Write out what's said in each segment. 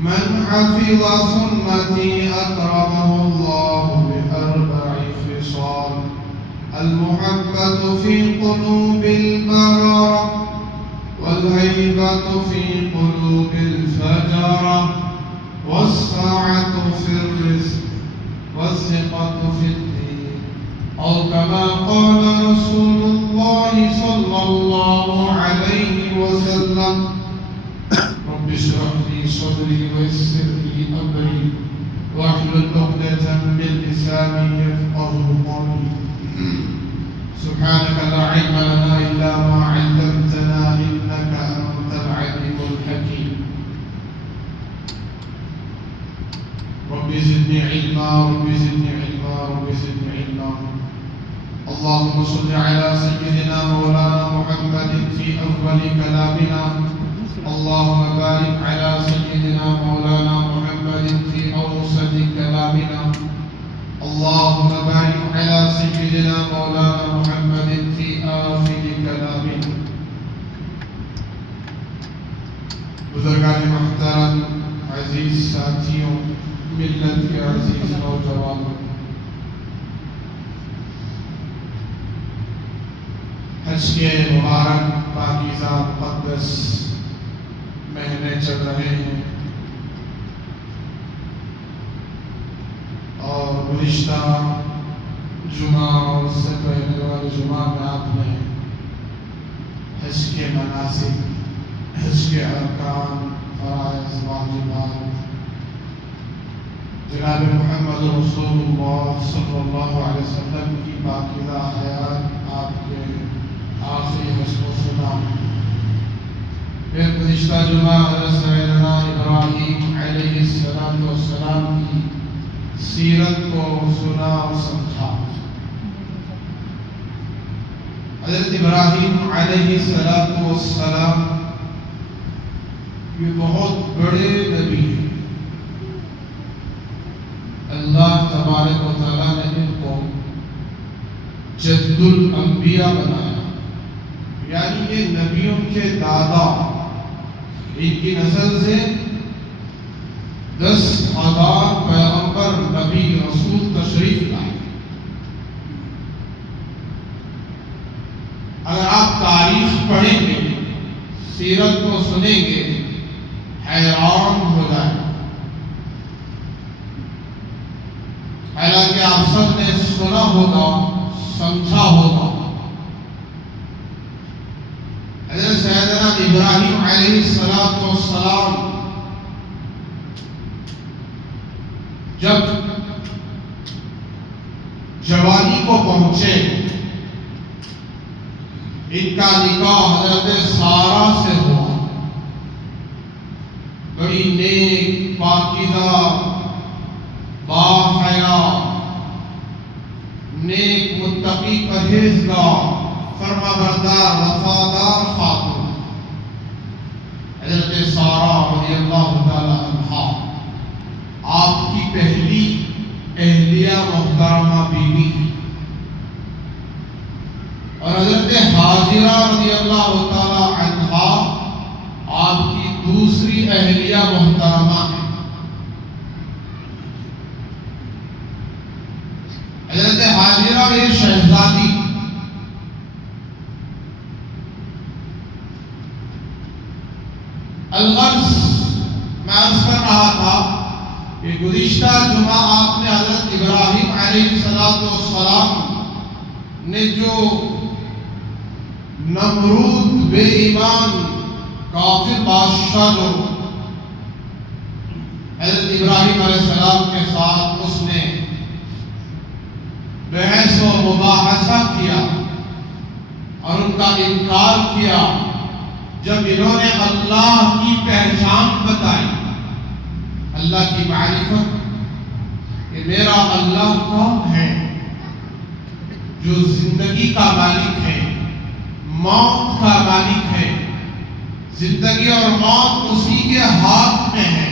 من حفظ سنتي أكرمه الله بأربع خصال: المحبة في قلوب البررة، والهيبة في قلوب الفجرة، والسعة في الرزق، والثقة في الدين. أو كما قال رسول الله صلى الله عليه وسلم: رب اشرح لي صدري ويسر لي أمري واحلل عقدة من لساني يفقهوا قولي. سبحانك لا علم لنا إلا ما علمتنا إنك أنت العليم الحكيم. رب زدني علما، رب زدني علما، رب زدني علما. اللهم صل على سيدنا مولانا محمد في أول كلامنا. اللهم بارك على سيدنا مولانا محمد في أوسط كلامنا. اللهم بارك على سيدنا مولانا محمد في آخر كلامنا. بزرگان محترم، عزیز ساتھیوں، ملت کے عزیز نوجوانوں، حج کے مبارک پاکیزہ مقدس مہینے چل رہے ہیں، اور گزشتہ جمعہ اور اس سے پہلے والے جمعہ میں آپ نے حج کے مناسک، حج کے ارکان، فرائض، واجبات، جناب محمد رسول اللہ صلی اللہ علیہ وسلم کی پاکیزہ حیات آپ کے آخری حج کو سنا۔ پھر گزشتہ جمعہ حضرت سیدنا ابراہیم علیہ السلام کی سیرت کو سنا اور سمجھا۔ حضرت ابراہیم علیہ السلام یہ بہت بڑے نبی ہیں۔ اللہ تبارک و تعالیٰ نے ان کو جد الانبیاء بنایا، یعنی یہ نبیوں کے دادا، ان کی نسل سے 10,000 پیغمبر، نبی، رسول تشریف لائے۔ اگر آپ تاریخ پڑھیں گے، سیرت کو سنیں گے، حیران ہو جائیں۔ حالانکہ آپ سب نے سنا ہوگا، سمجھا ہوگا، حضرت سیدنا ابراہیم علیہ السلام جب جوانی کو پہنچے، ان کا نکاح حضرت سارہ سے ہوا۔ بڑی نیک، پاکیزہ، باحیا، نیک، متقی، پرہیزگار، فرما بردار، وفادار خاتون حضرت سارہ رضی اللہ تعالی عنہا، آپ کی پہلی اہلیہ محترمہ بیوی، اور حضرت حاجرہ رضی اللہ تعالی عنہا آپ کی دوسری اہلیہ محترمہ ہے۔ حضرت حاجرہ یہ شہزادی الغرض میں عرض کر رہا تھا کہ گزشتہ جمعہ آپ نے حضرت ابراہیم علیہ السلام نے جو نمرود بے ایمان کافر بادشاہ جو حضرت ابراہیم علیہ السلام کے ساتھ اس نے بحث و مباحثہ کیا اور ان کا انکار کیا، جب انہوں نے اللہ کی پہچان بتائی، اللہ کی معرفت، کہ میرا اللہ کون ہے، جو زندگی کا مالک ہے، موت کا مالک ہے، زندگی اور موت اسی کے ہاتھ میں ہے،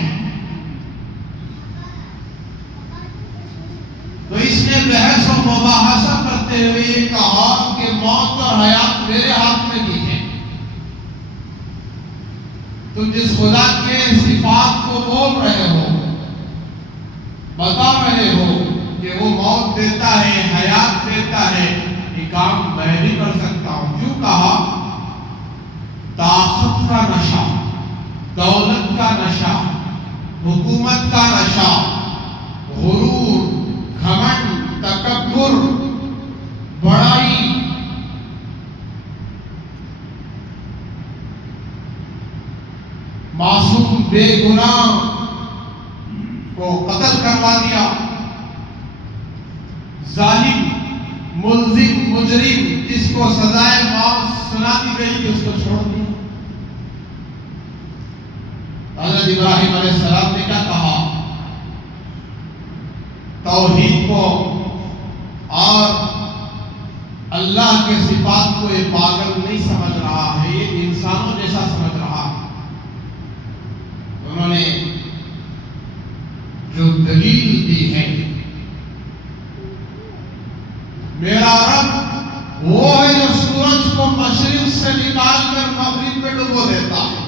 تو اس نے بحث و مباحثہ کرتے ہوئے یہ کہا کہ موت اور حیات میرے ہاتھ میں بھی ہے۔ تم جس خدا کے صفات کو بول رہے ہو، بتا رہے ہو کہ وہ موت دیتا ہے، حیات دیتا ہے، یہ کام میں بھی کر سکتا ہوں. کیوں کہا؟ طاقت کا نشہ، دولت کا نشہ، حکومت کا نشہ، غرور، گھمنڈ، تکبر، بڑائی، معصوم بے گناہ کو قتل کروا دیا، ظالم، ملزم، مجرم جس کو سزائے موت سنا دی گئی کہ اس کو چھوڑ دیا. حضرت ابراہیم علیہ السلام نے کیا کہا؟ توحید کو اور اللہ کے صفات کو یہ پاگل نہیں سمجھ رہا ہے، یہ انسانوں جیسا سمجھ رہا ہے. انہوں نے جو دلیل دی ہے، میرا رب وہ ہے جو سورج کو مشرق سے نکال کر مغرب میں ڈبو دیتا ہے.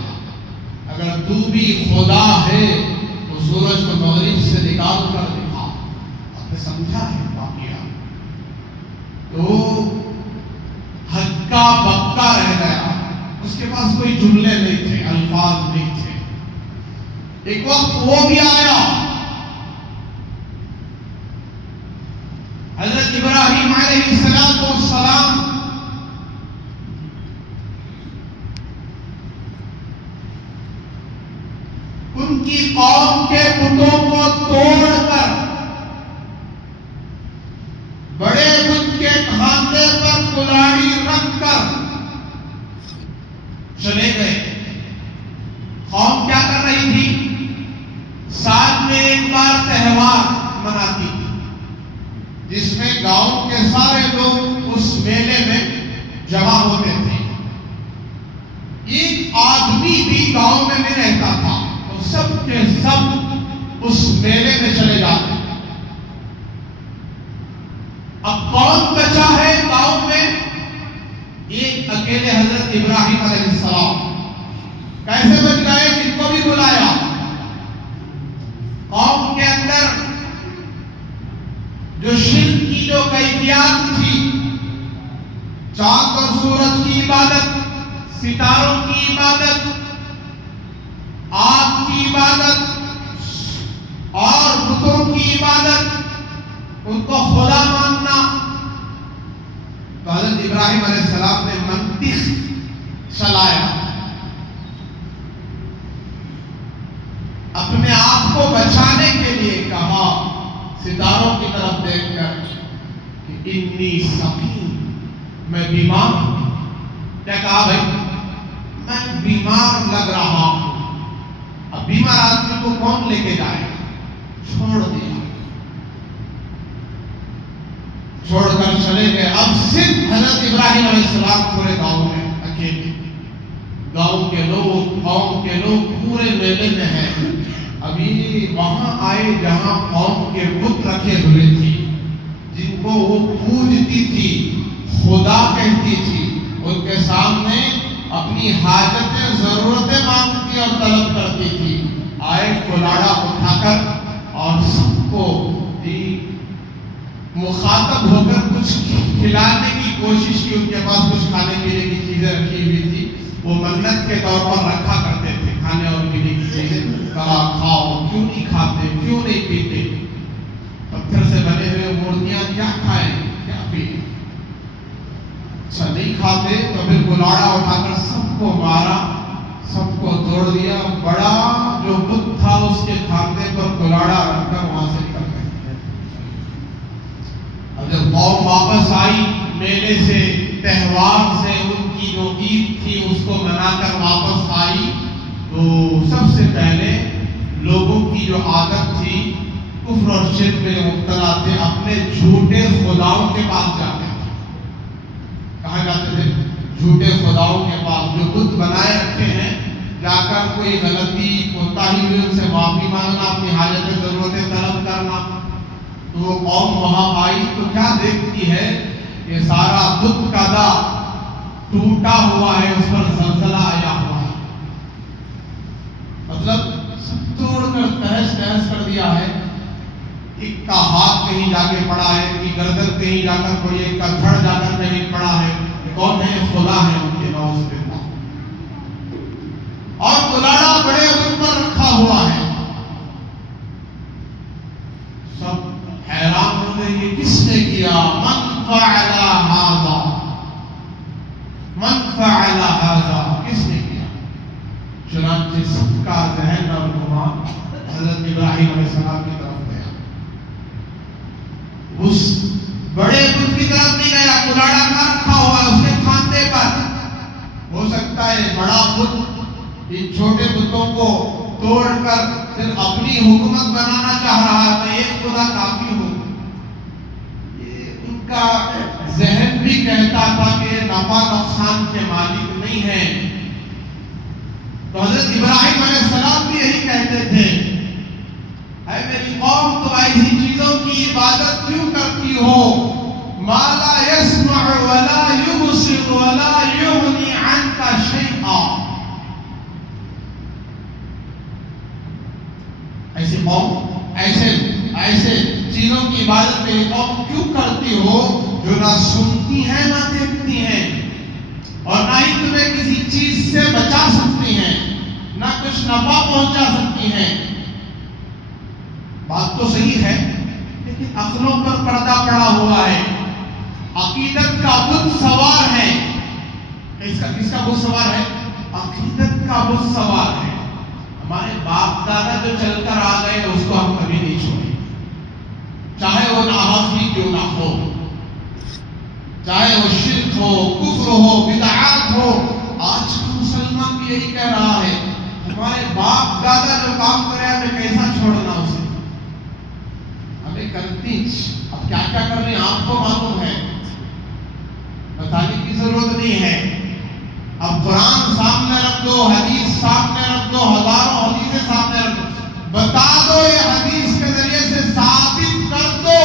اگر تو بھی خدا ہے تو سورج کو مغرب سے نکال کر دکھا. آپ نے سمجھا ہے واقعہ؟ تو ہکا بکا رہ گیا، اس کے پاس کوئی جملے نہیں تھے، الفاظ نہیں تھے. ایک وقت وہ بھی آیا، حضرت ابراہیم علیہ السلام ان کی قوم کے بتوں کو توڑ کر بڑے بت کے کھانے پر کلاڑی رکھ کر چلے گئے. قوم کیا کر رہی تھی؟ سال میں ایک بار تہوار مناتی تھی جس میں گاؤں کے سارے لوگ اس میلے میں جمع ہوتے تھے. ایک آدمی بھی گاؤں میں نہیں رہتا تھا، تو سب کے سب اس میلے میں چلے جاتے. اب کون بچا ہے گاؤں میں؟ ایک اکیلے حضرت ابراہیم علیہ السلام. کیسے بچ گئے؟ جن کو بھی بلایا. قوم کے اندر جو شرک کی جو کیفیات تھی، چاند اور سورج کی عبادت، ستاروں کی عبادت، آگ کی عبادت اور بتوں کی عبادت، ان کو خدا ماننا، تو حضرت ابراہیم علیہ السلام نے منطق چلایا. اپنے آپ کو بچانے کے لیے کہا ستاروں کی طرف دیکھ کر کہ انی سقیم، میں بیمار ہوں. کیا کہا بھائی؟ میں بیمار لگ رہا ہوں. اب بیمار آدمی کو کون لے کے جائے؟ چھوڑ دیا، چھوڑ کر چلے گئے. اب صرف حضرت ابراہیم علیہ السلام پورے گاؤں میں اکیلے. گاؤں کے لوگ، قوم کے لوگ پورے میلے میں ہیں. ابھی وہاں آئے جہاں قوم کے بت رکھے ہوئے تھے، جن کو وہ پوجتی تھی، خدا کہتی تھی. ان کے سامنے اپنی حاجتیں، ضرورتیں مانگتی اور طلب کرتی تھی. آئے کلاڑا اٹھا کر اور سب کو مخاطب ہو کر کچھ کھلانے کی کوشش کی. ان کے پاس کچھ کھانے پینے کی چیزیں رکھی ہوئی تھی، وہ منت کے طور پر رکھا کرتے تھے کھانے اور پینے کی چیزیں. کہا کھاؤ. کیوں نہیں کھاتے؟ کیوں نہیں پیتے؟ پتھر سے بنے ہوئے مورتیاں کیا کھائیں، کیا پییں؟ اچھا نہیں کھاتے تو پھر کلاڑا اٹھا کر سب کو مارا، سب کو توڑ دیا. بڑا جو بت تھا اس کے کھانے پر کلاڑا رکھ کر وہاں سے نکل گئے. اب جب قوم واپس آئی میلے سے، تہوار سے، ان کی جو عید تھی اس کو منا کر واپس آئی، تو سب سے پہلے لوگوں کی جو عادت تھی کفر اور شرک میں مبتلا تھے، اپنے جھوٹے خداؤں کے پاس جاتے تھے. کہاں جاتے تھے؟ جھوٹے خداؤں کے پاس جو بت بنائے رکھے ہیں. جا کر کوئی غلطی کوتاہی ہوئی ان سے معافی مانگنا، اپنی حاجتیں، ضرورتیں طلب کرنا. تو وہ قوم وہاں آئی تو کیا دیکھتی ہے کہ سارا بت کدا ٹوٹا ہوا ہے، اس پر زلزلہ آیا ہوا ہے. سب توڑ کر تہس نہس کر دیا ہے. ایک کا ہاتھ کہیں جا کے پڑا ہے, ایک کی گردن کہیں جا کر پڑی ہے, ایک کا دھڑ جا کر کہیں پڑا ہے. کون ہے؟ خدا ہے ان کے نوز پہ. اور کلاڑا بڑے ان پر رکھا ہوا ہے. سب حیران ہو گئے, یہ کس نے کیا؟ من فعل ھذا, من فعل ھذا, کس نے کیا؟ چنانچہ سب کا ذہن اور گمان حضرت ابراہیم علیہ السلام کی طرف گیا. اس بڑے بت کی طرف نہیں گیا. کلاڑا کا رکھا ہوا ہے اس کے کھاندے پر. ہو سکتا ہے بڑا بت ان چھوٹے بتوں کو توڑ کر صرف اپنی حکومت بنانا چاہ رہا ہے. میں ایک خدا کافی ہوں. یہ ان کا ذہن بھی کہتا تھا کہ نفع نقصان کے مالک نہیں ہیں. تو حضرت ابراہیم علیہ السلام بھی یہی کہتے تھے, اے میری قوم تم ایسی چیزوں کی عبادت کیوں کرتی ہو؟ ما لا يسمع ولا يبصر ولا يغني عنك شيئا. ایسی قوم, ایسے چیزوں کی عبادت میری قوم کیوں کرتی ہو جو نہ سنتی ہیں نہ دیکھتی ہیں, اور نہ ہی تمہیں کسی چیز سے بچا سکتی ہیں, نہ کچھ نفع پہنچا سکتی ہیں. بات تو صحیح ہے, لیکن عقلوں پر پردہ پڑا ہوا ہے. عقیدت کا بت سوار ہے. کس کا بت سوار ہے؟ عقیدت کا بت سوار ہے. ہمارے باپ دادا جو چل کر آ گئے اس کو ہم کبھی نہیں چھوڑیں, چاہے وہ ناحق ہی کیوں نہ ہو, چاہے وہ شرک ہو, کفر ہو, بدعات ہو. آج کا مسلمان بھی یہی کہہ رہا ہے, ہمارے باپ دادا جو کام کرے ہمیں کیسا چھوڑنا اسے, ہمیں کرتی. اب کیا کیا کر رہے ہیں آپ کو معلوم ہے, بتانے کی ضرورت نہیں ہے. اب قرآن سامنے رکھ دو, حدیث سامنے رکھ دو, ہزاروں حدیثیں سامنے رکھ دو, بتا دو یہ حدیث کے ذریعے سے ثابت کر دو.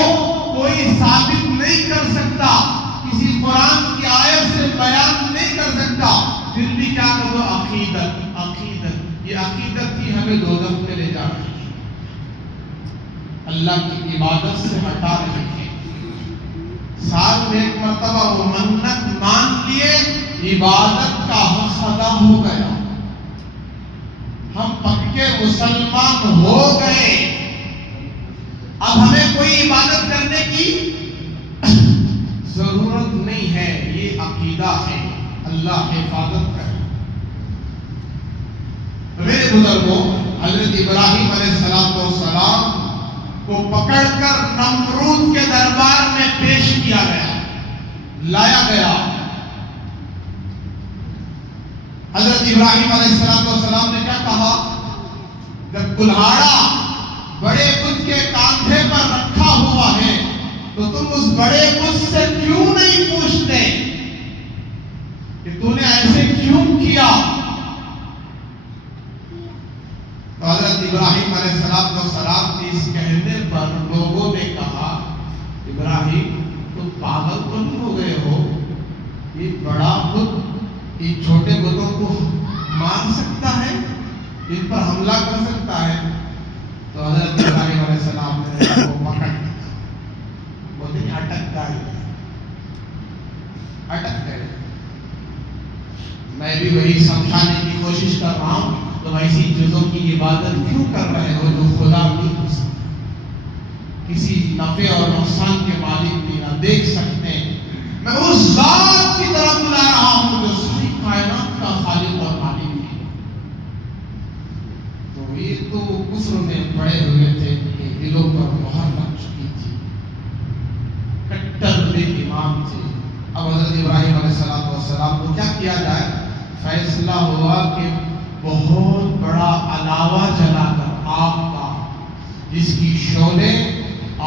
کوئی ثابت نہیں کر سکتا, کسی قرآن کی آیت سے بیان نہیں کر سکتا. پھر بھی کیا کر دو؟ عقیدت. یہ عقیدت ہی ہمیں دوزخ میں لے جا رہی ہے, اللہ کی عبادت سے ہٹا رہی ہے. سال میں ایک مرتبہ وہ منت مان لیے, عبادت کا حق ادا ہو گیا, ہم پکے مسلمان ہو گئے. اب ہمیں کوئی عبادت کرنے کی ضرورت نہیں ہے. یہ عقیدہ ہے, اللہ حفاظت کرے. میرے بزرگوں, حضرت ابراہیم علیہ السلام کو پکڑ کر نمرود کے دربار میں پیش کیا گیا, لایا گیا. حضرت ابراہیم علیہ السلام نے کیا کہا؟ جب کلہاڑا بڑے بت کے کاندھے پر رکھا ہوا ہے تو تم اس بڑے بت سے کیوں نہیں پوچھتے کہ تو نے ایسے کیوں کیا؟ تو حضرت ابراہیم علیہ السلام کے اس کہنے پر لوگوں نے کہا, ابراہیم تم پاگل تو نہیں ہو گئے ہو؟ یہ بڑا بت ان چھوٹے بتوں کو مان سکتا ہے, ان پر حملہ کر سکتا ہے. تو حضرت ابراہیم علیہ السلام نے وہ پکڑ لیا, بولتے اٹک گئے. میں بھی وہی سمجھانے کی کوشش کر رہا ہوں, تم ایسی چیزوں کی عبادت کیوں کر رہے ہو جو خدا نہیں ہو سکتا, کسی نفع اور نقصان کے مالک بھی نہ دیکھ سکتے. میں اس ذات کی طرف بلا رہا ہوں جو ساری کائنات کا خالق اور مالک ہے. تو یہ تو کفر میں پڑے ہوئے تھے کہ دلوں پر مہر لگ چکی تھی, کٹر بے ایمان تھے. اب حضرت ابراہیم علیہ السلام کو کیا کیا جائے؟ فیصلہ ہوا کہ بہت بڑا علاوہ جلا کر آگ کا, جس کی شعلے,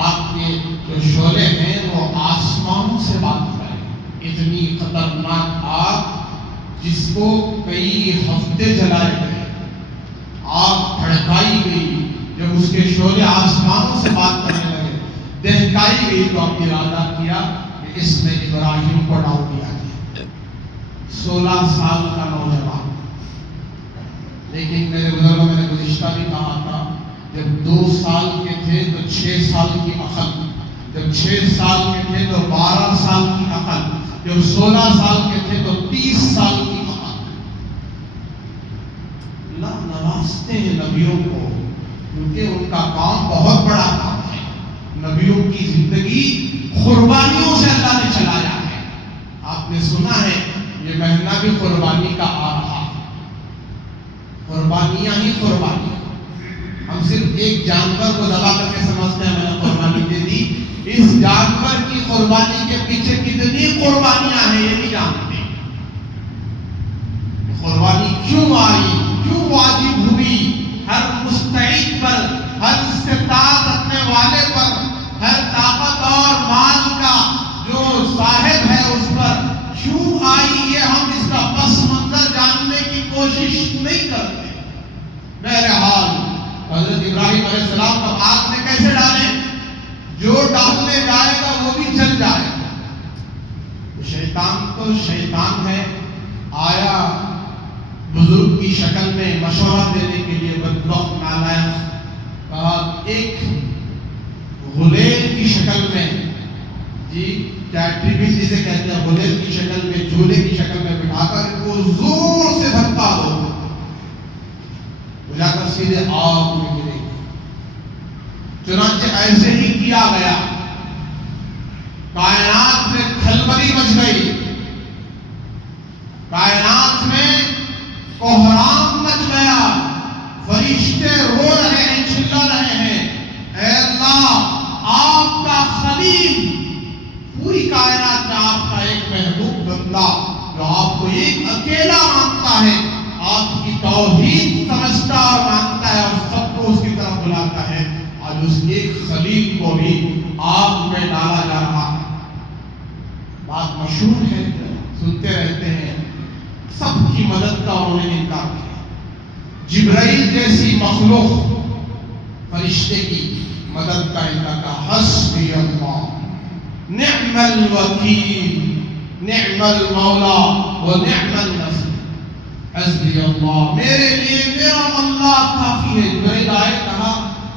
آگ کے جو شعلے ہیں وہ آسمانوں سے بات کریں. اتنی خطرناک آگ جس کو کئی ہفتے جلائے گئے, آگ بھڑکائی گئی. جب اس کے شعلے آسمانوں سے بات کرنے لگے, دہکائی گئی, تو اب ارادہ کیا کہ اس میں ابراہیم کو ڈال دیا گیا. 16 سال کا نوجوان. لیکن میرے بزرگوں, میں نے گزشتہ بھی کہا سال کے تھے تو 6 سال کی عقل، جب 6 سال کے تھے تو 12 سال کی عقل، جب 16 سال کے تھے تو 30 سال کی عقل۔ اللہ نوازتے ہیں نبیوں کو، کیونکہ ان کا کام بہت بڑا کام ہے۔ نبیوں کی زندگی قربانیوں سے اللہ نے چلایا ہے۔ آپ نے سنا ہے یہ مہینہ بھی قربانی کا آ رہا ہے، قربانیاں ہی قربانیاں۔ ہم صرف ایک جانور کو ذبح کر کے سمجھتے ہیں میں نے قربانی دے دی، اس جانور کی قربانی کے پیچھے کتنی قربانیاں ہیں یہ نہیں جانتے۔ قربانی کیوں آئی، کیوں واجب ہوئی، ہر مستعد پر، ہر استطاعت رکھنے والے پر، ہر طاقت اور مال کا جو صاحب ہے اس پر کیوں آئی، یہ ہم اس کا پس منظر جاننے کی کوشش نہیں کرتے۔ بہرحال حضرت ابراہیم علیہ السلام کو آگ میں کیسے ڈالیں؟ جو ڈالنے جائے گا وہ بھی جل جائے گا۔ شیطان تو شیطان ہے، آیا بزرگ کی شکل میں مشورہ دینے کے لیے، بدبخت نالائق، کہا ایک غلیل کی شکل میں، جی کیا ٹریبل جسے کہتے ہیں، غلیل کی شکل میں، جھولے کی شکل میں بٹھا کر ان کو زور سے دھکا دو، جا کر سیدھے آگ میں گرے گی۔ چنانچہ ایسے ہی کیا گیا، کائنات میں کھلبلی مچ گئی، کائنات میں کوہرام مچ گیا، فرشتے رو رہے ہیں، چلا رہے ہیں، اے اللہ آپ کا خلیل، پوری کائنات میں آپ کا ایک محبوب بندہ جو آپ کو ایک اکیلا مانتا ہے، آپ کی توحید سمجھتا اور مانتا ہے اور سب کو اس کی طرف بلاتا ہے، آج اس ایک خلیل کو بھی آگ میں ڈالا جا رہا ہے۔ بات مشہور ہے، سنتے رہتے ہیں، سب کی مدد کا انہوں نے انکار کیا۔ جبرائیل جیسی مخلوق فرشتے کی مدد کا انکار کیا۔ حسبی اللہ نعم الوکیل نعم المولا و نعم النصیر، حسبی اللہ میرے لیے میرا اللہ کافی ہے۔ جبرائیل آئے، کہا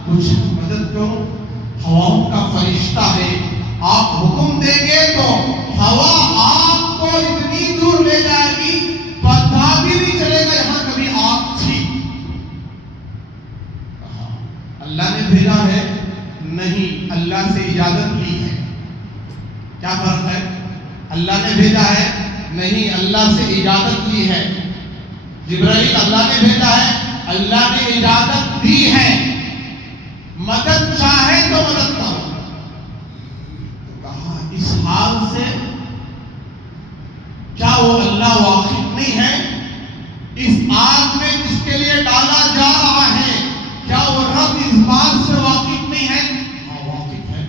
مجھے مدد کرو، ہواؤں کا فرشتہ ہے، آپ حکم دیں گے تو ہوا آپ کو اتنی دور لے جائے گی پتہ بھی نہیں چلے گا یہاں کبھی آگ تھی۔ اللہ نے بھیجا ہے؟ نہیں، اللہ سے اجازت لی ہے۔ کیا فرق ہے؟ اللہ نے بھیجا ہے؟ نہیں، اللہ سے اجازت لی ہے۔ جبرائیل اللہ نے بھیجا ہے؟ اللہ نے اجازت دی ہے، مدد چاہے تو مدد کرو۔ کہا اس حال سے کیا وہ اللہ واقف نہیں ہے؟ اس آگ میں جس کے لیے ڈالا جا رہا ہے کیا وہ رب اس بات سے واقف نہیں ہے؟ ہاں واقف ہے۔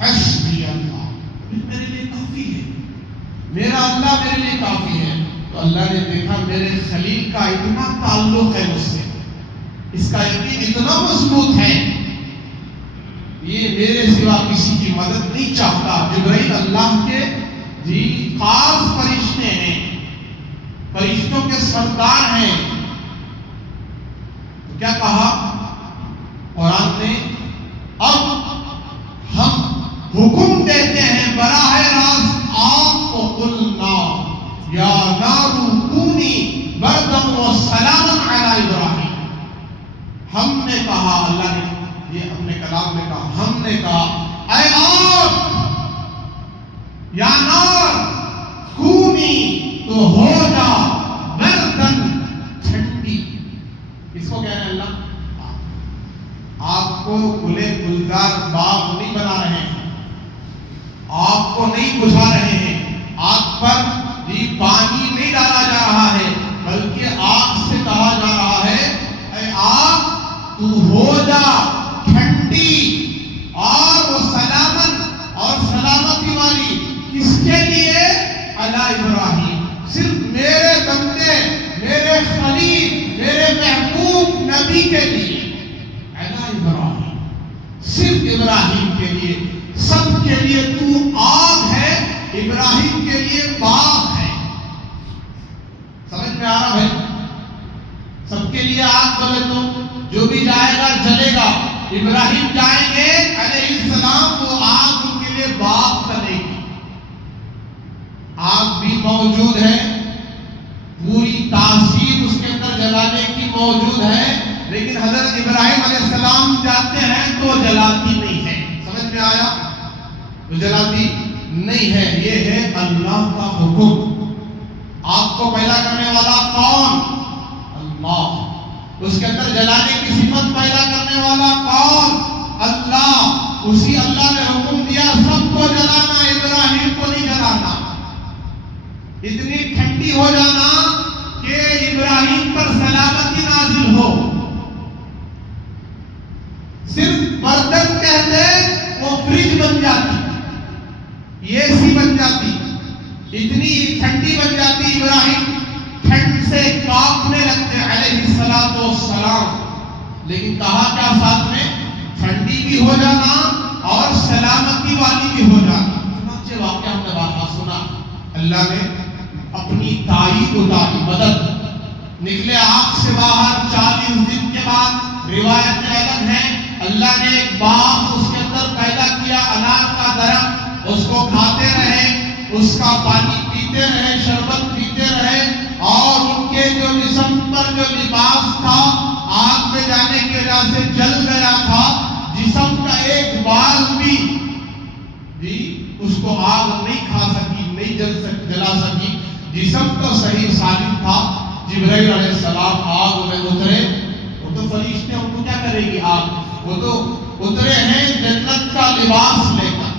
حسبی اللہ میرے لیے کافی ہے، میرا اللہ میرے لیے کافی ہے۔ تو اللہ نے دیکھا میرے خلیل کا اتنا تعلق ہے مجھ سے، اس کا یقین اتنا مضبوط ہے، یہ میرے سوا کسی کی مدد نہیں چاہتا۔ جبرائیل اللہ کے خاص فرشتے ہیں، فرشتوں کے سردار ہیں۔ تو کیا کہا قرآن نے؟ اب ہم حکم دیتے ہیں براہ راست آگ کو، قلنا یا نار کونی بردا و سلاما علی ابراہیم۔ ہم نے کہا، اللہ نے یہ اپنے کلام میں کہا، ہم نے کہا اے آگ یا نار کونی تو ہو جا بردن ٹھنڈی۔ اس کو کہہ رہے ہیں اللہ، آپ کو گلے گلزار باغ نہیں بنا رہے ہیں، آپ کو نہیں بجھا رہے ہیں، آگ پر پانی نہیں ڈالا جا رہا ہے، بلکہ آگ سے کہا جا رہا ہے اے آگ تو ہو جا ٹھنڈی اور وہ سلامت اور سلامتی والی۔ کس کے لیے؟ علی ابراہیم، صرف میرے بندے، میرے خلیل، میرے محبوب نبی کے لیے۔ علی ابراہیم، صرف ابراہیم کے لیے، سب کے لیے تو آگ ہے، ابراہیم کے لیے باغ ہے۔ سمجھ میں آ رہا ہے؟ سب کے لیے آگ بولے تو جو بھی جائے گا جلے گا، ابراہیم جائیں گے علیہ السلام، وہ آگ ان کے لیے باغ بنے گی. آگ بھی موجود ہے، پوری تاثیر اس کے اندر جلانے کی موجود ہے، لیکن حضرت ابراہیم علیہ السلام جاتے ہیں تو جلاتی نہیں ہے. سمجھ میں آیا؟ تو جلاتی نہیں ہے. یہ ہے اللہ کا حکم. آگ کو پیدا کرنے والا کون؟ اللہ. اس کے اندر جلانے کی صفت پیدا کرنے والا کون؟ اللہ. اسی اللہ نے حکم دیا سب کو جلانا، ابراہیم کو نہیں جلانا. اتنی ٹھنڈی ہو جانا کہ ابراہیم پر سلامتی نازل ہو. صرف برتن کہتے وہ فریج بن جاتی، اے سی بن جاتی، اتنی ٹھنڈی بن جاتی. ابراہیم ٹھنڈ سے کانپنے لگتے علیہ السلام. لیکن کہا کیا ساتھ میں؟ ٹھنڈی بھی ہو جانا اور سلامتی والی بھی ہو جانا. چنانچہ واقعہ ہم نے واقعہ سنا، اللہ نے اپنی تائید اتاری، مدد. نکلے آگ سے باہر 40 دن کے بعد، روایت الگ ہے، اللہ نے ایک باغ اس کے اندر پیدا کیا، انار کا درخت. اس کو کھاتے رہے، اس کا پانی پیتے رہے، شربت پیتے رہے، اور ان کے جو جسم پر جو لباس تھا آگ میں جانے کی وجہ سے جل گیا تھا. جسم کا ایک بال بھی اس کو آگ نہیں کھا سکی، نہیں جلا سکی. جسم تو صحیح سالم تھا. جبرائیل علیہ السلام آگ میں اترے. وہ تو فرشتے ان کو کیا کرے گی آگ؟ وہ تو اترے ہیں جنت کا لباس لے کر.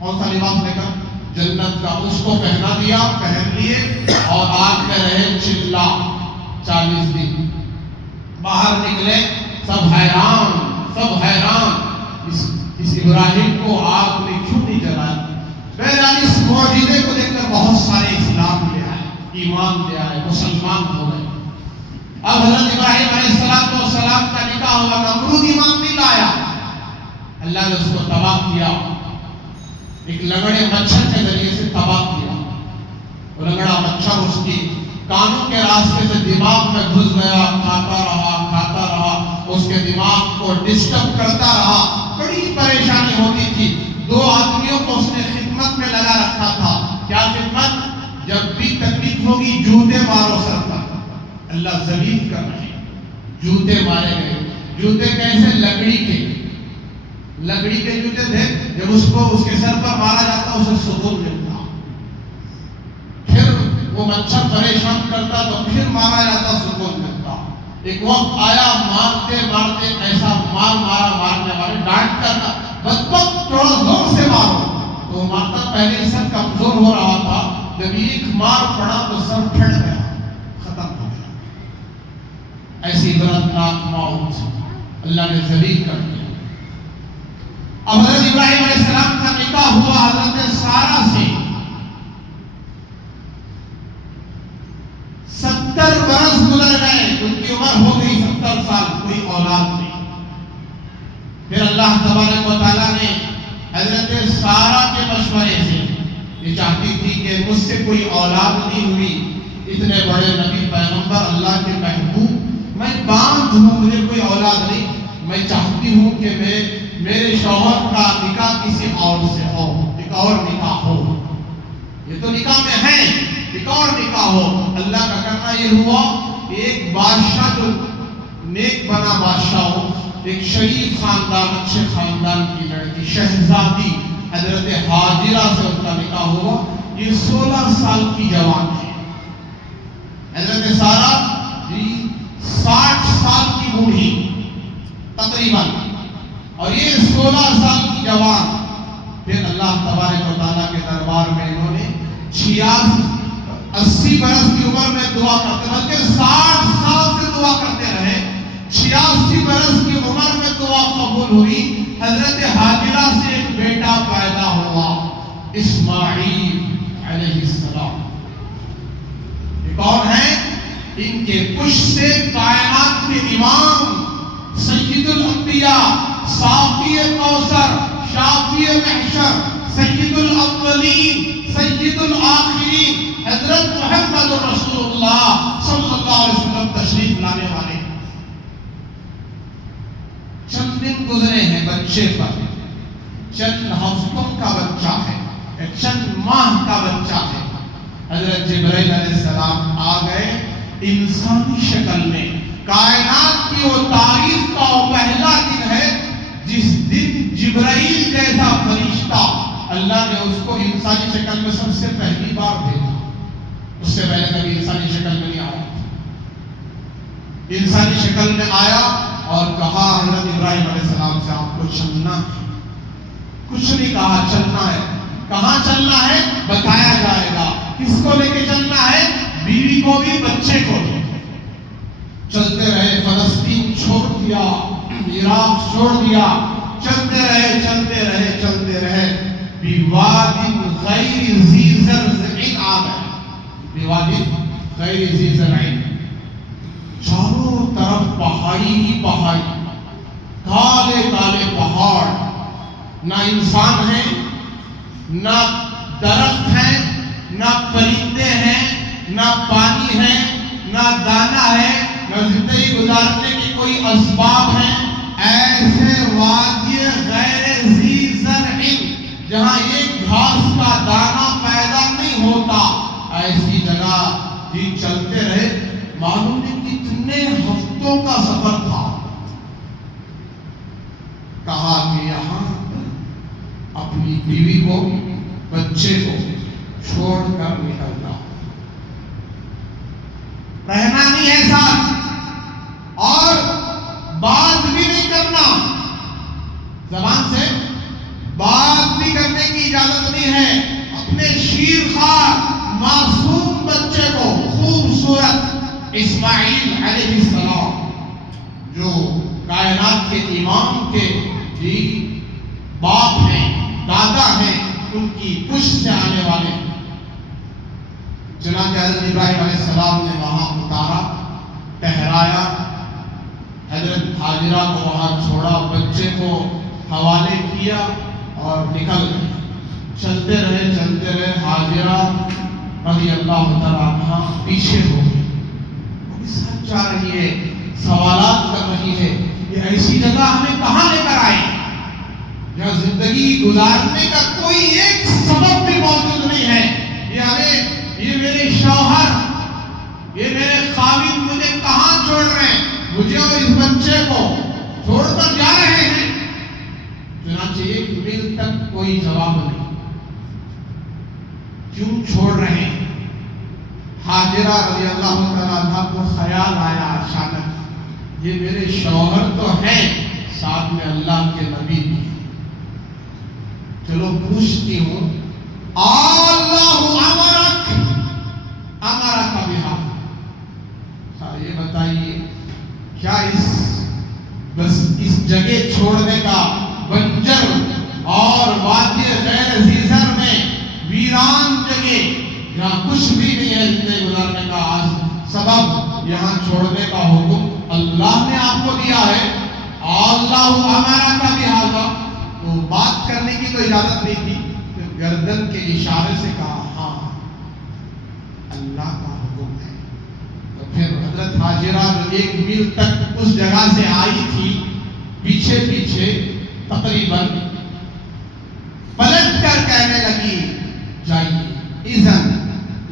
کون سا لباس لے کر؟ جنت کا. اس کو پہنا دیا، پہن لیے، اور آگ میں رہے چلا 40 دن. باہر نکلے، سب حیران، سب حیران. اس ابراہیم کو آگ نے کیوں نہیں جلایا؟ بہرحال اس معجزے کو دیکھ کر بہت سارے اسلام لے آئے، ایمان لے آئے، مسلمان ہو گئے. اب حضرت ابراہیم علیہ السلام کا نکاح ہوا. نمرود ایمان نہیں لایا، اللہ نے اس کو تباہ کیا. ایک لنگڑے مچھر کے ذریعے سے تباہ کیا. وہ لنگڑا مچھر اس کی کانوں کے راستے سے دماغ میں گھس گیا، کھاتا رہا، اس کے دماغ کو ڈسٹرب کرتا رہا. بڑی پریشانی ہوتی تھی. 2 آدمیوں کو اس نے خدمت میں لگا رکھا تھا. کیا خدمت؟ جب بھی تکلیف ہوگی جوتے مارو سر پر. اللہ ذلیل کر رہے، جوتے مارے گئے. جوتے کیسے؟ لکڑی کے جوتے تھے. جب اس کو اس کے سر پر مارا جاتا اسے سکون ملتا. پھر وہ مچھر پریشان کرتا تو پھر مارا جاتا، سکون ملتا. ایک وقت آیا مارتے مارتے ایسا مارا مارنے والے ڈانٹ کرنا، بدبخت تھوڑا زور سے مارو. تو مارتا پہلے سر کمزور ہو رہا تھا، جب ایک مار پڑا تو سر پھٹ گیا، ختم ہو گیا. ایسی عبرتناک موت اللہ نے ذلیل کر دیا. اب حضرت ابراہیم علیہ السلام کا نکاح ہوا حضرت سارہ سے. 70 برس گزر گئے، ان کی عمر ہو گئی 70 سال، کوئی اولاد نہیں. پھر اللہ تبارک و تعالیٰ نے حضرت سارہ کے مشورے سے، یہ چاہتی تھی کہ مجھ سے کوئی اولاد نہیں ہوئی، اتنے بڑے نبی پیغمبر اللہ کے محبوب، میں باندھ ہوں، مجھے کوئی اولاد نہیں. میں چاہتی ہوں کہ میرے شوہر کا نکاح کسی اور سے ہو، ایک اور نکاح ہو. یہ تو نکاح میں ہے، ایک اور نکاح ہو. اللہ کا کرنا یہ ہوا کہ ایک بادشاہ جو نیک بنا بادشاہ ہو، ایک شریف خاندان، اچھے خاندان کی لڑکی شہزادی حضرت ہاجرہ سے ان کا نکاح ہوا. یہ 16 سال کی جوان ہے. حضرت سارہ 60 سال کی بوڑھی تقریباً، اور یہ 16 سال کی جوان. پھر اللہ تبارک و تعالیٰ کے دربار میں انہوں نے 80 برس کی عمر میں دعا کرتے، بلکہ 60 سال سے دعا کرتے رہے. 86 برس کی عمر میں دعا قبول ہوئی. حضرت ہاجرہ سے ایک بیٹا پیدا ہوا، اسماعیل علیہ السلام. یہ کون ہے؟ ان کے پشت سے کائنات کے امام، سید الانبیاء، ساقی کوثر، شافی محشر، سید الاولین، سید الآخرین، حضرت محمد رسول اللہ صلی اللہ علیہ وسلم تشریف لانے والے. چند دن گزرے ہیں بچے پر، چند ہفتوں کا بچہ ہے، چند ماہ کا بچہ ہے، حضرت جبرائیل علیہ السلام آ گئے انسانی شکل میں۔ کائنات کی وہ تاریخ کا وہ پہلا دن ہے جس دن جبرائیل جیسا فرشتہ اللہ نے اس کو انسانی شکل میں سب سے پہلی بار بھیجا۔ اس سے پہلے کبھی انسانی شکل میں نہیں آیا، انسانی شکل میں آیا اور کہا حضرت ابراہیم علیہ السلام سے آپ کو چلنا ہے۔ کچھ نہیں کہا، چلنا ہے۔ کہاں چلنا ہے بتایا جائے گا۔ کس کو لے کے چلنا ہے؟ بیوی کو بھی بچے کو بھی۔ چلتے رہے، فلسطین چھوڑ دیا، عراق چھوڑ دیا، چلتے رہے چلتے رہے چلتے رہے، بواد غیر ذی زرع آ گئے، بواد غیر ذی زرع، چاروں طرف پہاڑی ہی پہاڑی، کالے کالے پہاڑ، نہ انسان ہیں، نہ درخت ہیں، نہ پرندے ہیں، نہ پانی ہے، نہ دانا ہے، نہ زندگی گزارنے کے کوئی اسباب ہیں۔ ایسے وادی غیر ذی زرع جہاں ایک گھاس کا دانہ پیدا نہیں ہوتا، ایسی جگہ ہی چلتے رہے۔ معلوم نہیں کتنے ہفتوں کا سفر تھا۔ کہا کہ یہاں اپنی بیوی کو بچے کو چھوڑ کر نکلنا، رہنا نہیں ہے ساتھ، اور بات بھی نہیں کرنا، زبان سے بات بھی کرنے کی اجازت نہیں ہے۔ اپنے شیرخوار معصوم بچے کو، خوبصورت اسماعیل علیہ السلام جو کائنات کے امام کے بھی باپ ہیں، دادا ہیں، ان کی پشت سے آنے والے، چنانچہ حضرت ابراہیم علیہ السلام نے وہاں اتارا، ٹہرایا، حضرت حاجرہ کو وہاں چھوڑا، بچے کو حوالے کیا اور نکل گئے۔ چلتے رہے، حاجرہ رضی اللہ تعالیٰ عنہا پیچھے ہو گئی، وہ بھی ساتھ جا رہی ہے، سوالات کر رہی ہے، یہ ایسی جگہ ہمیں کہاں لے کر آئے جہاں زندگی گزارنے کا کوئی ایک سبب بھی موجود نہیں ہے، یہ میرے شوہر، یہ میرے خاوند مجھے کہاں چھوڑ رہے ہیں، مجھے اور اس بچے کو چھوڑ کر جا رہے ہیں۔ چنانچہ ایک میل تک کوئی جواب نہیں، کیوں چھوڑ رہے ہیں؟ حاجرہ رضی اللہ تعالیٰ عنہ کو خیال آیا اچانک، یہ میرے شوہر تو ہیں، ساتھ میں اللہ کے نبی بھی ہیں، چلو پوچھتی ہوں، اللہ امرک بہا، یہ بتائیے کیا اس جگہ چھوڑنے کا، بنجر اور وادی غیر ذی زرع میں ویران جگہ جہاں کچھ بھی نہیں ہے زندگی گزارنے کا، آج سبب یہاں چھوڑنے کا حکم اللہ نے آپ کو دیا ہے، اللہ امرک بہذا، تو بات کرنے کی تو اجازت نہیں تھی، گردن کے اشارے سے کہا ہاں اللہ کا حکم ہے۔ تو پھر حضرت حاجرہ جو ایک میل تک اس جگہ سے آئی تھی، پیچھے پیچھے تقریباً پلٹ کر کہنے لگی جائیے، اذن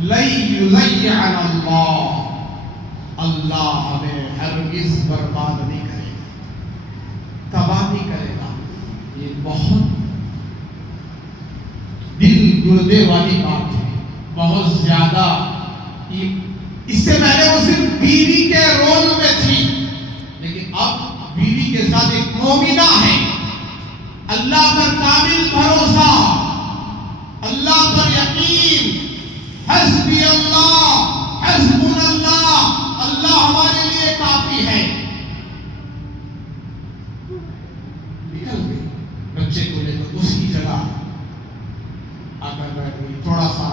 لن یضیعنا اللہ، اللہ ہمیں ہرگز برباد نہیں کرے گا، تباہ نہیں کرے گا۔ یہ بہت دل گردے والی بات ہے، بہت زیادہ۔ اس سے پہلے وہ صرف بیوی کے رول میں تھی، لیکن اب بیوی کے ساتھ ایک مومنہ ہے، اللہ پر کامل بھروسہ، اللہ پر یقین، حسبی اللہ حسبنا اللہ، اللہ ہمارے لیے کافی ہے۔ نکل گئی بچے کو لے کر اسی جگہ آ کر بیٹھ گئی، تھوڑا سا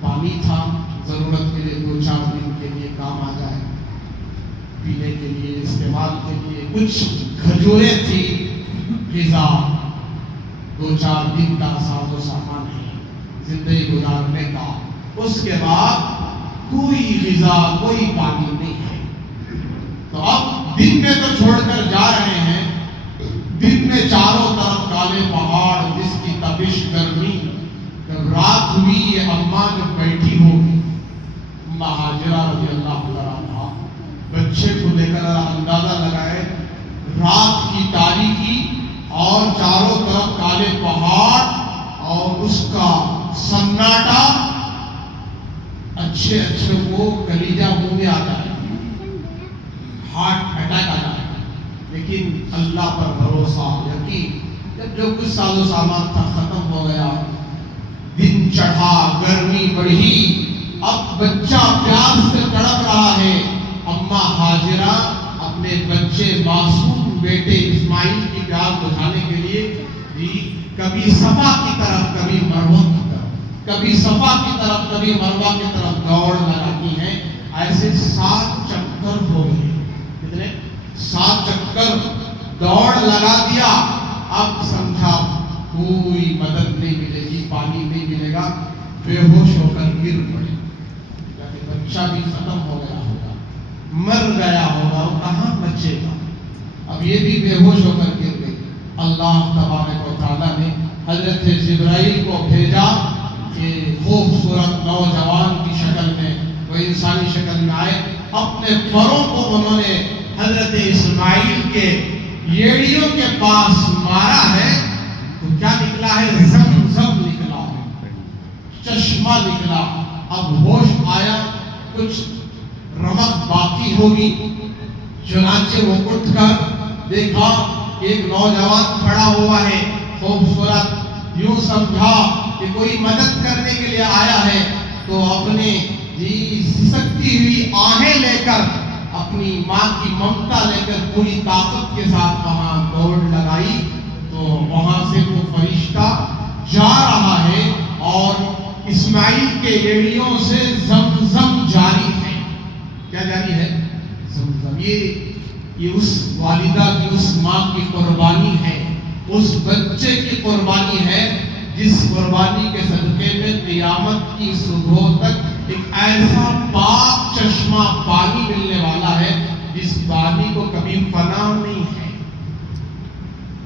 پانی تھا، ضرورت کے لیے 2-4 دن کے لیے کام آ جائے، پینے کے لیے، استعمال کے لیے، کچھ کھجوریں تھی، غذا 2-4 دن کا ساز و سامان ہے زندگی گزارنے کا، اس کے بعد کوئی غذا کوئی پانی نہیں ہے۔ تو اب دن میں تو چھوڑ کر جا رہے ہیں، چاروں طرف کالے پہاڑ، جس کی تپش گرمی، جب رات ہوئی یہ اماں جب بیٹھی ہوگی، اماں ہاجرہ رضی اللہ عنہا بچے کو لے کر اندازہ لگائے، رات کی تاریکی اور چاروں طرف کالے پہاڑ اور اس کا سناٹا، اچھے وہ کلیجہ منہ میں آ جائے، ہارٹ اٹیک آ جائے، لیکن اللہ پر بھروسہ، یقین. جب جو کچھ ساز و سامان تھا ختم ہو گیا، دن چڑھا، گرمی بڑھی، اب بچہ پیار سے تڑپ رہا ہے. اماں ہاجرہ اپنے بچے معصوم بیٹے اسماعیل کی پیاس بجھانے کے لیے کبھی صفا کی طرف، کبھی مروہ کی طرف، کبھی صفا کی طرف، کبھی مروہ کی طرف دوڑ لگاتی ہیں. ایسے 7 چکر ہو گئے. کتنے؟ 7 چکر دوڑ لگا دیا. اب سمجھا کوئی مدد نہیں ملے گی، پانی نہیں ملے گا، بے ہوش ہو کر گر پڑے. بچہ بھی ختم ہو گیا ہوگا، مر گیا ہوگا، وہ کہاں بچے گا. اب یہ بھی بے ہوش ہو کر گر گئی. اللہ تبارک و تعالیٰ نے حضرت جبرائیل کو بھیجا کہ خوبصورت نوجوان کی شکل میں، وہ انسانی شکل میں آئے. اپنے پروں کو انہوں نے حضرت اسماعیل کے یڑیوں کے پاس مارا ہے تو کیا نکلا ہے؟ زمزم نکلا ہے، چشمہ نکلا. اب ہوش آیا، کچھ رمق باقی ہوگی. چنانچہ وہ اٹھ کر دیکھا ایک نوجوان کھڑا ہوا ہے خوبصورت. یوں سمجھا کہ کوئی مدد کرنے کے لیے آیا ہے، تو اپنے سسکتی ہوئی آہیں لے کر، اپنی ماں کی ممتا لے کر پوری طاقت کے ساتھ وہاں دوڑ لگائی. تو وہاں سے وہ فرشتہ جا رہا ہے اور اسماعیل کے ایڑیوں سے زمزم جاری ہے. کیا جاری ہے؟ زمزم. یہ اس والدہ کی، اس ماں کی قربانی ہے، اس بچے کی قربانی ہے، جس قربانی کے صدقے میں قیامت کی صبح تک ایک ایسا پاک چشمہ پانی ملنے والا ہے جس پانی کو کبھی فنا نہیں ہے.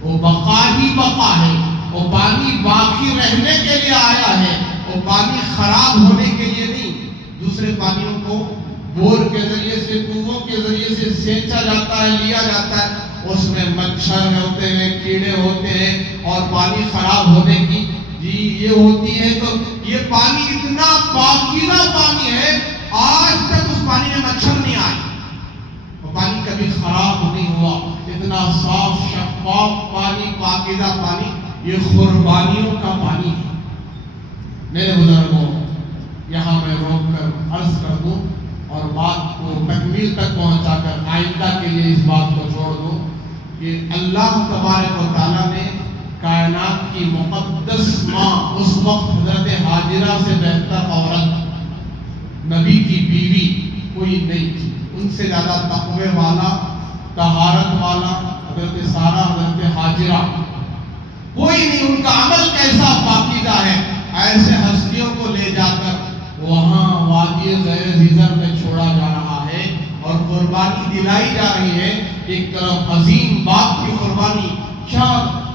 وہ بقا ہی بقا ہے. وہ پانی باقی رہنے کے لیے آیا ہے. وہ پانی خراب ہونے کے لیے نہیں. دوسرے پانیوں کو بور کے ذریعے سے، کنووں کے ذریعے سے سینچا جاتا ہے، لیا جاتا ہے، اس میں مچھر ہوتے ہیں، کیڑے ہوتے ہیں، اور پانی خراب ہونے کی یہ ہوتی ہے. تو یہ پانی اتنا پاکیزہ پانی ہے، آج تک اس پانی میں مچھر نہیں آئے، وہ پانی کبھی خراب نہیں ہوا. اتنا صاف شفاف پانی، پاکیزہ پانی، یہ قربانیوں کا پانی ہے. میرے بزرگوں، یہاں میں روک کر عرض کر دوں اور بات کو تکمیل تک پہنچا کر آئندہ کے لیے اس بات کو چھوڑ دوں کہ اللہ تبارک و تعالیٰ نے کائنات کی مقدس ماں، اس وقت حضرت ہاجرہ سے بہتر عورت، نبی کی بیوی کوئی نہیں تھی. ان سے زیادہ تقوی والا، طہارت والا حضرت سارہ، حضرت ہاجرہ کوئی نہیں. ان کا عمل کیسا پاکیزہ ہے. ایسے ہستیوں کو لے جا کر وہاں وادی غیر زیزر میں چھوڑا جا رہا ہے اور قربانی دلائی جا رہی ہے. ایک طرف عظیم باپ کی قربانی، کیا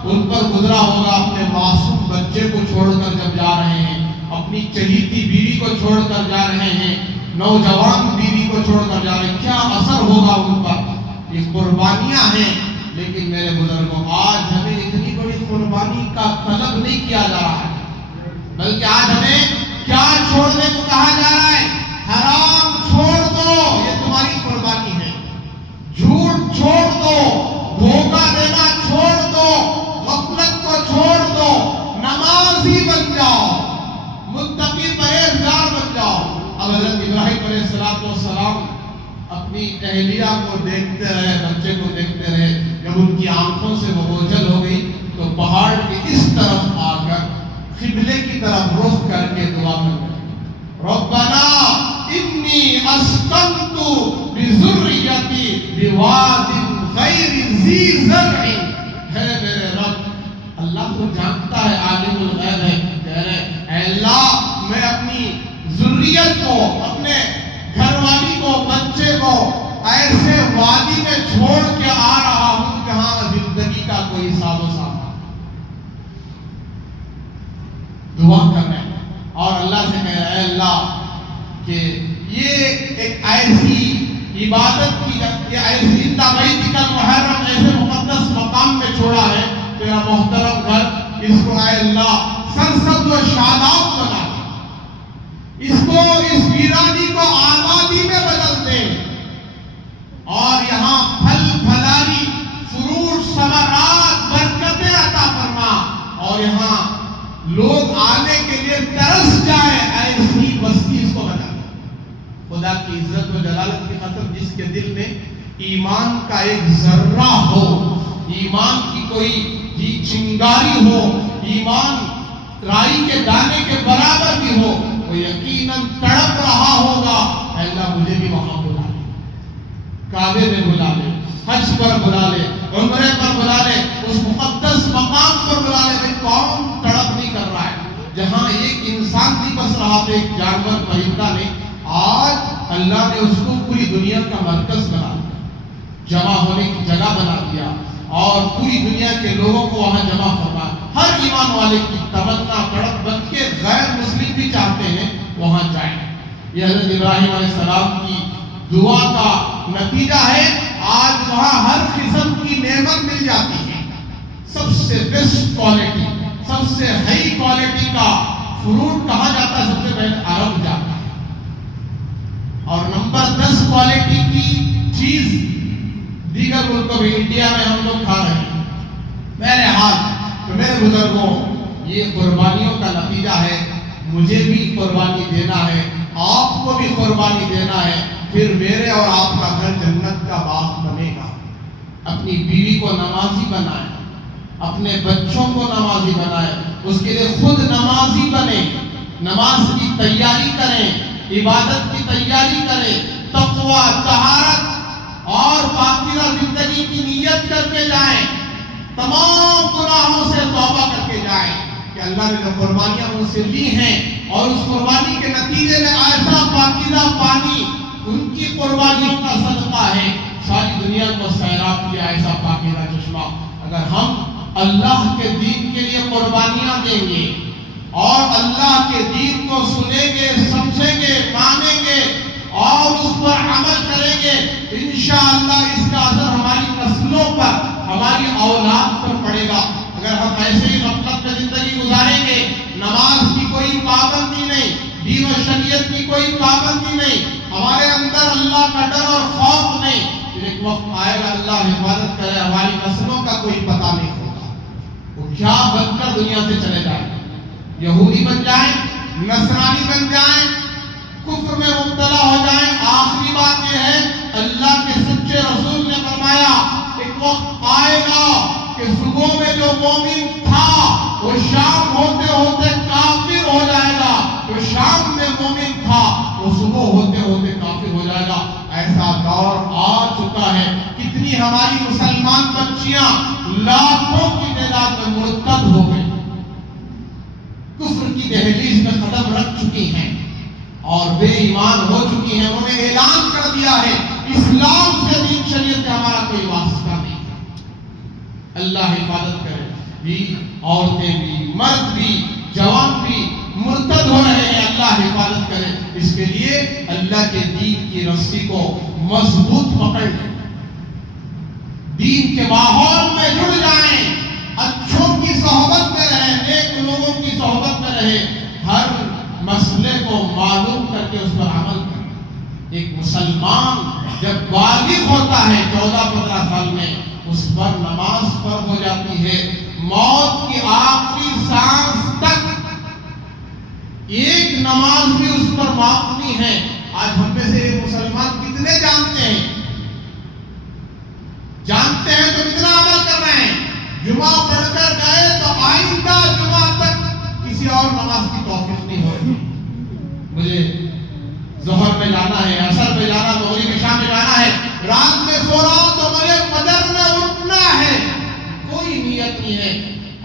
ان پر گزرا ہوگا اپنے معصوم بچے کو چھوڑ کر جب جا رہے ہیں، اپنی چہیتی بیوی کو چھوڑ کر جا رہے ہیں، نوجوان بیوی کو چھوڑ کر جا رہے ہیں، کیا اثر ہوگا ان پر. یہ قربانیاں ہیں. لیکن میرے بزرگوں، آج ہمیں اتنی بڑی قربانی کا طلب نہیں کیا جا رہا ہے، بلکہ آج ہمیں کیا چھوڑنے کو کہا جا رہا ہے؟ حرام چھوڑ دو، یہ تمہاری قربانی ہے. جھوٹ چھوڑ دو، دھوکہ دینا چھوڑ دو، غفلت کو چھوڑ دو، نمازی بن جاؤ، متقی پرہیزگار بن جاؤ. اب حضرت ابراہیم علیہ السلام اپنی اہلیہ کو دیکھتے رہے، بچے کو دیکھتے رہے. جب ان کی آنکھوں سے وہ اوجھل ہو گئی تو پہاڑ کے اس طرف آ کر قبلے کی طرف رخ کر کے دعا کر رہے، ربنا انی اسکنت بذریتی بواد غیر ذی زرع. ہے میرے رب، اللہ کو جانتا ہے، عالم الغیب ہے. کہہ رہے اے اللہ، میں اپنی ذریت کو، اپنے گھر والی کو، بچے کو ایسے وادی میں چھوڑ کے آ رہا ہوں جہاں زندگی کا کوئی ساز و دعا کر رہے ہیں اور اللہ سے کہہ رہے ہیں اللہ کہ یہ ایک ایسی عبادت کی ایسی بیتک المحرم ایسے مقدس مقام میں چھوڑا ہے تیرا محترم گھر، اس کو اے اللہ سرسبز و شاداب بنا دے، اس ویرانی کو آبادی میں بدل دے، اور یہاں پھل پھلائی فروٹ ثمرات برکتیں عطا فرما، اور یہاں لوگ آنے کے لیے ترس جائے ایسی بستی اس کو بنا دے۔ خدا کی عزت و جلالت کی خاطر جس کے دل میں ایمان کا ایک ذرہ ہو، ایمان کی کوئی چنگاری ہو، ایمان رائی کے دانے کے برابر بھی ہو، وہ یقیناً تڑپ رہا ہوگا اے اللہ مجھے بھی وہاں بلا لے، کعبے میں بلا لے، حج پر بلا لے، عمرے پر بلا لے، اس مقدس مقام پر بلا لے۔ بھئی کون تڑپ نہیں کر رہا ہے؟ جہاں ایک انسان نہیں بس رہا تھا، ایک جانور پرندہ نہیں، آج اللہ نے اس کو پوری دنیا کا مرکز بنا دیا، جمع ہونے کی جگہ بنا دیا، اور پوری دنیا کے لوگوں کو وہاں جمع فرما۔ ہر ایمان والے کی تمنا تڑپ بن کے غیر مسلم بھی چاہتے ہیں وہاں جائیں۔ یہ حضرت ابراہیم علیہ السلام کی دعا کا نتیجہ ہے، آج وہاں ہر قسم کی نعمت مل جاتی ہے، سب سے بیسٹ کوالٹی، سب سے ہائی کوالٹی کا فروٹ کہا جاتا ہے، سب سے پہلے عرب جاتا ہے، اور نمبر 10 کوالٹی کی چیز دیگر ملکوں میں، انڈیا میں ہم لوگ کھا رہے ہیں۔ میرے ہاتھ تو میرے بزرگوں، یہ قربانیوں کا نتیجہ ہے، مجھے بھی قربانی دینا ہے، آپ کو بھی قربانی دینا ہے، پھر میرے اور آپ کا گھر جنت کا باغ بنے گا۔ اپنی بیوی کو نمازی بنائیں، اپنے بچوں کو نمازی بنائیں، اس کے لیے خود نمازی بنے، نماز کی تیاری کریں، عبادت کی تیاری کریں، تقوی، طہارت اور پاکیزہ زندگی کی نیت کر کے جائیں، تمام گناہوں سے توبہ کر کے جائیں کہ اللہ نے جو قربانیاں ان سے لی ہیں، اور اس قربانی کے نتیجے میں ایسا پاکیزہ پانی ان کی قربانیوں کا صدقہ ہے، ساری دنیا کو سیراب کیا ایسا پاکیزہ چشمہ۔ اگر ہم اللہ کے دین کے لیے قربانیاں دیں گے اور اللہ کے دین کو سنیں گے، سمجھیں گے، مانیں گے اور اس پر عمل کریں گے، انشاءاللہ اس کا اثر ہماری نسلوں پر، ہماری اولاد پر پڑے گا۔ اگر ہم ایسے ہی غفلت میں زندگی گزاریں گے، نماز کی کوئی پابندی نہیں، دین و شریعت کی کوئی پابندی نہیں، ہمارے اندر اللہ کا ڈر اور خوف نہیں، پھر ایک وقت آئے گا اللہ حفاظت کرے ہماری نسلوں کا کوئی پتہ نہیں ہوگا، وہ کیا بن کر دنیا سے چلے جائیں، یہودی بن جائیں، نصرانی بن جائیں، کفر میں مبتلا ہو جائیں۔ آخری بات یہ ہے، اللہ کے سچے رسول نے فرمایا ایک وقت آئے گا کہ صبح میں جو مومن تھا وہ شام ہوتے ہوتے کافر ہو جائے گا، جو شام میں مومن تھا وہ صبح ہوتے ہوتے کافر ہو جائے گا۔ ایسا دور آ چکا ہے، کتنی ہماری مسلمان بچیاں لاکھوں کی تعداد میں مرتد ہو گئی، کفر کی دہلیز میں قدم رکھ چکی ہیں اور بے ایمان ہو چکی ہیں۔ انہوں نے اعلان کر دیا ہے اسلام سے، دین شریعت سے ہمارا کوئی واسطہ نہیں۔ اللہ حفاظت کرے، بھی عورتیں بھی، مرد بھی، جوان بھی مرتد ہو رہے ہیں، اللہ حفاظت کرے۔ اس کے لیے اللہ کے دین کی رسی کو مضبوط پکڑ لیں، دین کے ماحول میں جڑ جائیں، اچھوں کی صحبت میں رہیں، نیک لوگوں کی صحبت میں رہیں، ہر مسئلے کو معلوم کر کے اس پر عمل کریں۔ ایک مسلمان جب بالغ ہوتا ہے 14-15 سال میں، اس پر نماز فرض ہو جاتی ہے، موت کی آخری سانس تک ایک نماز بھی اس پر معاف نہیں ہے۔ آج ہم میں سے مسلمان کتنے جانتے ہیں تو کتنا عمل کر رہے ہیں؟ جمعہ پڑھ کر گئے تو آئندہ جمعہ تک کسی اور نماز کی توفیق نہیں ہو رہی۔ مجھے ظہر میں جانا ہے، عصر میں جانا، مغرب عشاء میں جانا ہے، رات میں سو رہا ہوں تو مجھے فجر میں اٹھنا ہے، کوئی نیت نہیں ہے۔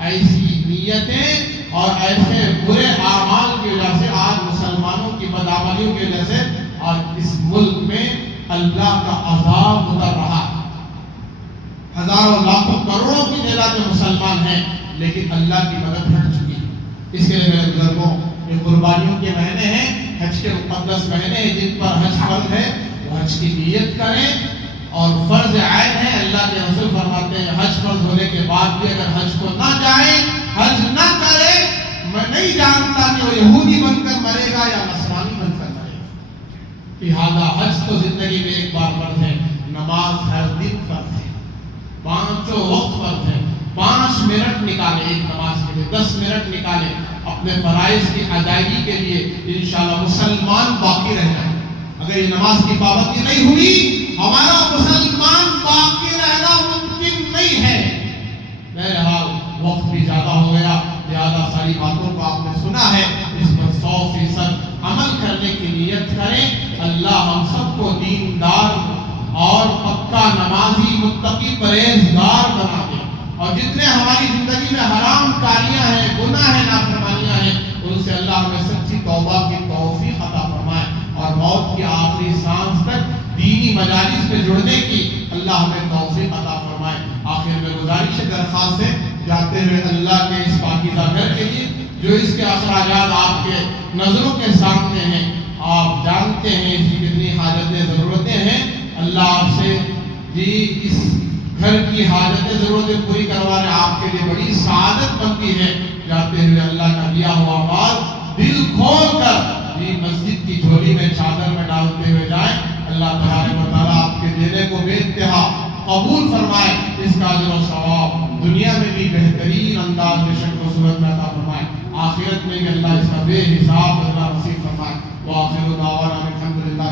ایسی نیتیں اور ایسے برے اعمال کی وجہ سے آج مسلمانوں کی بدعملیوں کی وجہ سے آج اس ملک میں اللہ کا عذاب اتر رہا ہے۔ ہزاروں لاکھوں کروڑوں کی تعداد میں مسلمان ہیں، لیکن اللہ کی مدد ہٹ چکی ہے۔ اس کے لیے میرے بزرگوں، یہ قربانیوں کے مہینے ہیں، حج کے مقدس مہینے ہیں، جن پر حج فرض ہے وہ حج کی نیت کریں، اور فرض عین ہے۔ اللہ کے رسول فرماتے ہیں حج فرض ہونے کے بعد بھی اگر حج کو نہ جائے، حج نہ کرے، میں نہیں جانتا کہ وہ یہودی بن کر مرے گا یا نصرانی بن کر مرے گا۔ لہٰذا حج تو زندگی میں ایک بار فرض ہے، نماز ہر دن فرض ہے، پانچوں وقت فرض ہے۔ 5 منٹ نکالے ایک نماز کے لیے، 10 منٹ نکالے اپنے فرائض کی ادائیگی کے لیے، انشاءاللہ مسلمان باقی رہ جائے۔ اگر یہ نماز کی پابندی نہیں ہوئی، ہمارا مسلمان باقی رہنا ممکن نہیں ہے۔ بہرحال وقت بھی زیادہ ہو گیا، لہٰذا ساری باتوں کو آپ نے سنا ہے، اس پر 100% عمل کرنے کی نیت کریں۔ اللہ ہم سب کو دیندار اور پکا نمازی، متقی، پرہیزگار بنا دے، اور جتنے ہماری زندگی میں حرام کاریاں ہیں، گناہ ہیں، نافرمانیاں ہیں، ان سے اللہ ہمیں سچی توبہ کی توفیق عطا فرمائے، اور موت کی آخری سانس تک دینی مجالس میں جڑنے کی اللہ ہمیں توفیق عطا فرمائے۔ آخر میں گزارش درخواست ہے، جاتے ہوئے اللہ کے اس پاکیزہ گھر کے لیے جو اس کے اخراجات آپ کے نظروں کے سامنے ہیں، آپ جانتے ہیں اس کی کتنی حاجتیں، ضرورتیں ہیں۔ اللہ آپ سے جی اس گھر کی حاجتیں، ضرورتیں پوری کروانے آپ کے لیے بڑی سعادت بنتی ہے۔ جاتے ہوئے اللہ کا دیا ہوا مال دل کھول کر جی مسجد کی جھولی میں، چادر میں ڈالتے ہوئے جائیں۔ اللہ تبارک و تعالیٰ آپ کے دینے کو بے انتہا قبول فرمائے، اس کا اجر و ثواب دنیا میں بھی بہترین انداز میں شکل و صورت میں عطا فرمائے، آخرت میں بھی اللہ اس کا بے حساب بدلہ نصیب فرمائے۔ وآخر دعوانا الحمدللہ۔